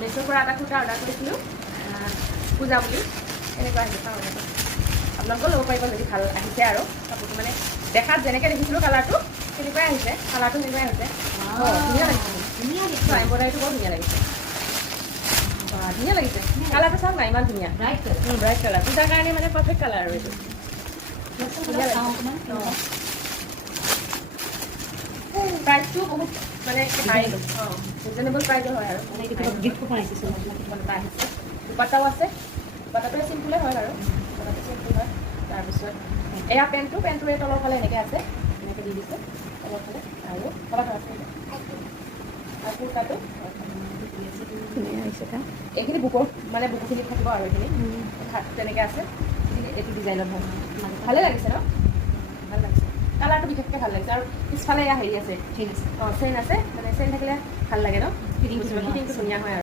মেছ'ৰ পৰা এটা কুৰ্তা অৰ্ডাৰ কৰিছিলোঁ পূজা বুলি এনেকুৱা আহিছে চাওঁ আপোনালোকেও ল'ব পাৰিব যদি ভাল আহিছে আৰু কাপোৰটো মানে দেখাত যেনেকৈ দেখিছিলোঁ কালাৰটো তেনেকুৱাই আহিছে কালাৰটো তেনেকুৱাই আহিছে ধুনীয়া লাগিছে এম্ব্ৰইডাৰীটো বৰ ধুনীয়া লাগিছে ধুনীয়া লাগিছে কালাৰটো চাওক না ইমান ধুনীয়া ব্ৰাইট কালাৰ পূজাৰ কাৰণে মানে পাৰফেক্ট কালাৰ আৰু এইটো প্ৰাইচটো বহুত মানে হাই ৰিজনেবল প্ৰাইচৰ হয় আৰু মানে গিফ্ট আহিছে দুপাট্টাও আছে দুপাট্টাটোৱে চিম্পুলে হয় আৰু দুপাট্টাটো চিম্পুল হয় তাৰপিছত এয়া পেণ্টটোৰে তলৰ ফালে এনেকৈ আছে এনেকৈ দি দিছে তলৰ ফালে আৰু তলত আছে আৰু কুৰ্তাটো এইখিনি বুকৰ মানে বুকুখিনিত থাকিব আৰু এইখিনি তেনেকৈ আছে এইটো ডিজাইনত হয় ভালে লাগিছে ন ভাল লাগিছে কালাৰটো বিশেষকৈ ভাল লাগিছে আৰু পিছফালে এয়া হেৰি আছে চেইন আছে মানে চেইন থাকিলে ভাল লাগে ন ফিটিংটো ধুনীয়া হয় আৰু